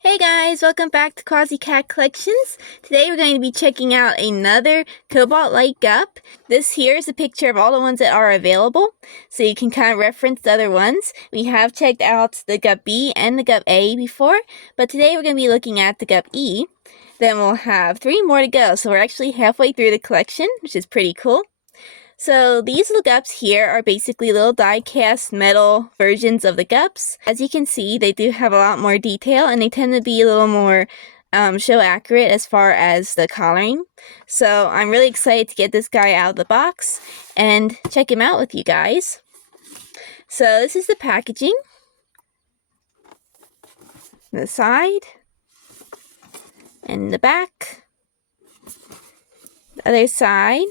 Hey guys, welcome back to Quasi Cat Collections. Today we're going to be checking out another Cobalt Light Gup. This here is a picture of all the ones that are available, so you can kind of reference the other ones. We have checked out the Gup B and the Gup A before, but today we're going to be looking at the Gup E. Then we'll have 3 more to go, so we're actually halfway through the collection, which is pretty cool. So these little gups here are basically little die-cast metal versions of the gups. As you can see, they do have a lot more detail and they tend to be a little more show accurate as far as the coloring. So I'm really excited to get this guy out of the box and check him out with you guys. So this is the packaging. The side. And the back. The other side.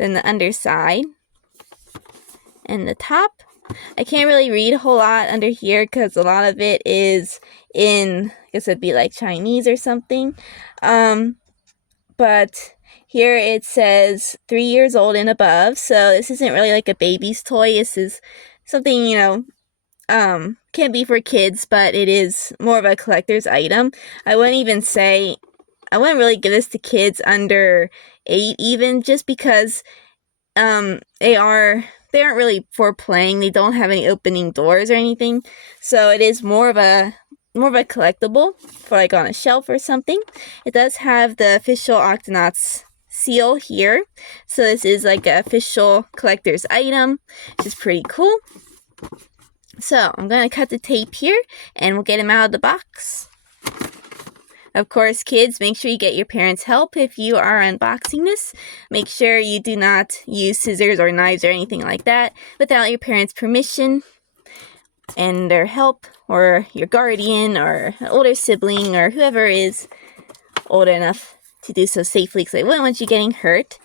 Then the underside, and the top. I can't really read a whole lot under here because a lot of it is in, I guess it'd be like Chinese or something. But here it says 3 years old and above, so this isn't really like a baby's toy. This is something, can be for kids, but it is more of a collector's item. I wouldn't really give this to kids under 8 even, just because they aren't really for playing. They don't have any opening doors or anything, so it is more of a collectible for like on a shelf or something. It does have the official Octonauts seal here, so this is like an official collector's item, which is pretty cool. So I'm gonna cut the tape here and we'll get him out of the box. Of course, kids, make sure you get your parents' help if you are unboxing this. Make sure you do not use scissors or knives or anything like that without your parents' permission and their help, or your guardian or an older sibling or whoever is old enough to do so safely, because I wouldn't want you getting hurt.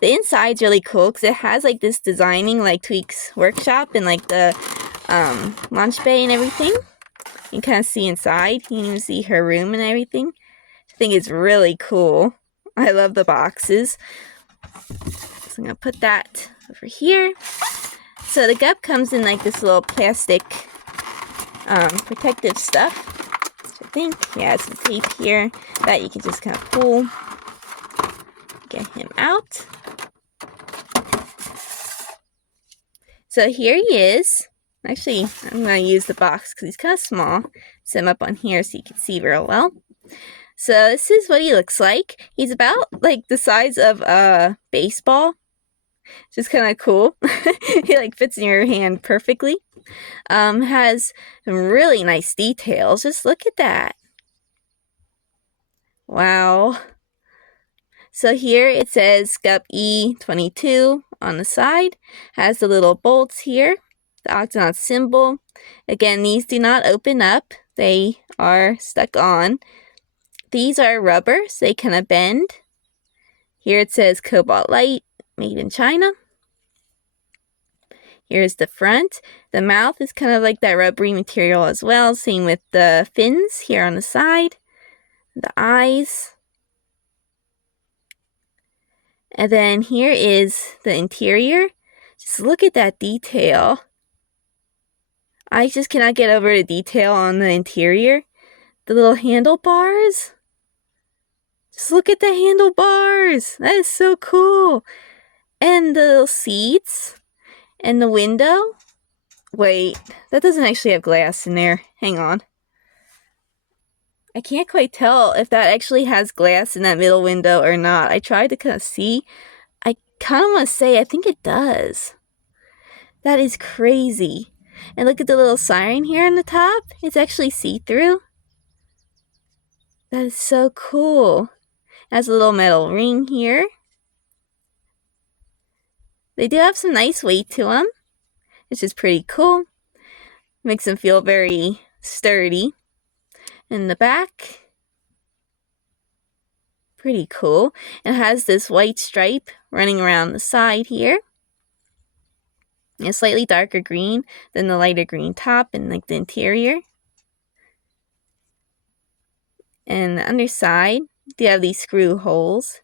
The inside's really cool because it has like this designing like Tweak's workshop and like the launch bay and everything. You can kind of see inside. You can even see her room and everything. I think it's really cool. I love the boxes. So I'm going to put that over here. So the Gup comes in like this little plastic protective stuff. I think, yeah, some tape here that you can just kind of pull. Get him out. So here he is. Actually, I'm going to use the box because he's kind of small. Set him up on here so you can see real well. So this is what he looks like. He's about like the size of a baseball. Just kind of cool. He like fits in your hand perfectly. Has some really nice details. Just look at that. Wow. So here it says Gup E22 on the side. Has the little bolts here. The Octonaut symbol. Again, these do not open up. They are stuck on. These are rubber, so they kind of bend. Here it says Cobalt Light, made in China. Here's the front. The mouth is kind of like that rubbery material as well. Same with the fins here on the side. The eyes. And then here is the interior. Just look at that detail. I just cannot get over the detail on the interior. The little handlebars. Just look at the handlebars. That is so cool. And the little seats. And the window. Wait, that doesn't actually have glass in there. Hang on. I can't quite tell if that actually has glass in that middle window or not. I tried to kind of see. I kind of want to say I think it does. That is crazy. And look at the little siren here on the top. It's actually see-through. That is so cool. It has a little metal ring here. They do have some nice weight to them, which is pretty cool. Makes them feel very sturdy. In the back, pretty cool. It has this white stripe running around the side here. A slightly darker green than the lighter green top and like the interior. And the underside, you have these screw holes.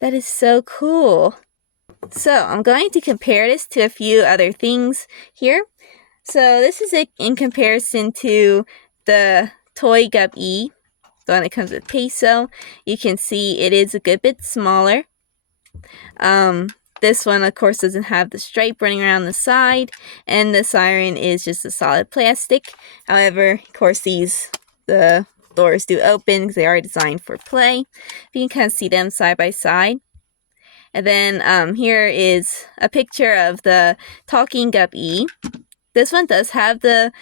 That is so cool. So I'm going to compare this to a few other things here. So this is it in comparison to the toy Guppy, the one that comes with peso. You can see it is a good bit smaller. This one, of course, doesn't have the stripe running around the side, and the siren is just a solid plastic. However, of course, the doors do open because they are designed for play. You can kind of see them side by side. And then here is a picture of the talking Guppy. This one does have the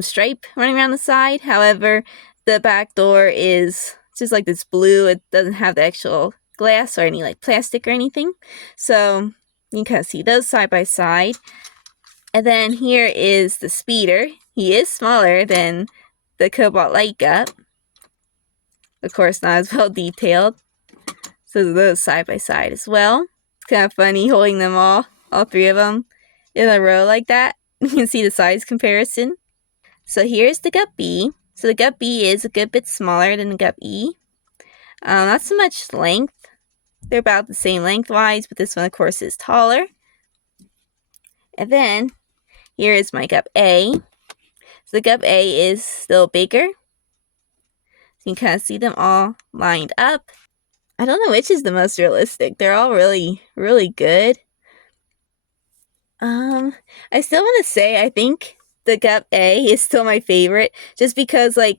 stripe running around the side. However, the back door is just like this blue. It doesn't have the actual glass or any like plastic or anything. So you can kind of see those side by side. And then here is the speeder. He is smaller than the Cobalt Light Gup. Of course, not as well detailed. So those side by side as well. It's kind of funny holding them all three of them in a row like that. You can see the size comparison. So here's the Gup B. So the Gup B is a good bit smaller than the Gup E. Not so much length. They're about the same lengthwise, but this one, of course, is taller. And then here is my Gup A. So the Gup A is still bigger. So you can kind of see them all lined up. I don't know which is the most realistic. They're all really, really good. I still want to say I think the Gup A is still my favorite, just because like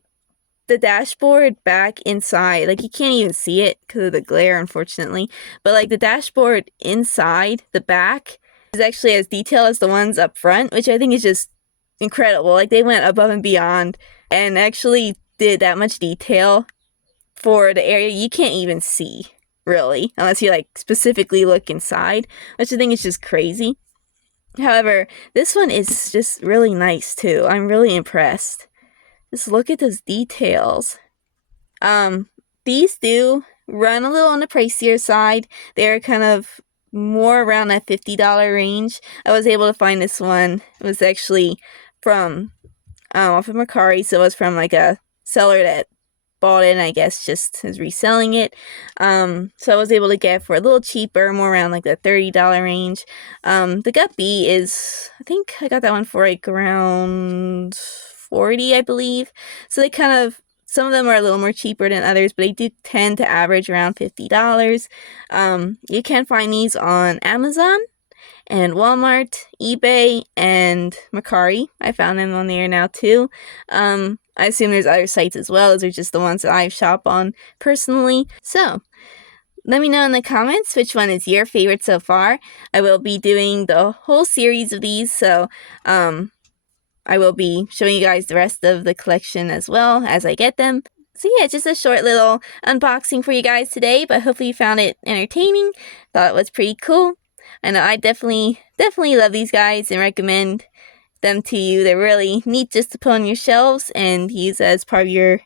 the dashboard back inside, like you can't even see it because of the glare, unfortunately, but like the dashboard inside the back is actually as detailed as the ones up front, which I think is just incredible. Like they went above and beyond and actually did that much detail for the area you can't even see, really, unless you like specifically look inside, which I think is just crazy. However, this one is just really nice too. I'm really impressed. Just look at those details. These do run a little on the pricier side. They're kind of more around that $50 range. I was able to find this one. It was actually from off of Mercari, so it was from like a seller that bought it and I guess just is reselling it. So I was able to get for a little cheaper, more around like the $30 range. The Gup B is, I think I got that one for like around $40, I believe. So they kind of, some of them are a little more cheaper than others, but they do tend to average around $50. You can find these on Amazon and Walmart, eBay, and Mercari. I found them on there now too. I assume there's other sites as well. Those are just the ones that I shop on personally. So let me know in the comments which one is your favorite so far. I will be doing the whole series of these, so I will be showing you guys the rest of the collection as well as I get them. So yeah, just a short little unboxing for you guys today, but hopefully you found it entertaining. Thought it was pretty cool. I know I definitely love these guys and recommend them to you. They're really neat just to put on your shelves and use as part of your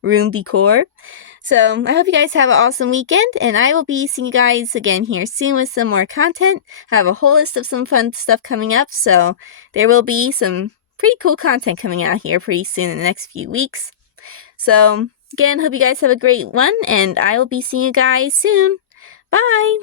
room decor. So I hope you guys have an awesome weekend, and I will be seeing you guys again here soon with some more content. I have a whole list of some fun stuff coming up, so there will be some pretty cool content coming out here pretty soon in the next few weeks. So again, hope you guys have a great one, and I will be seeing you guys soon. Bye!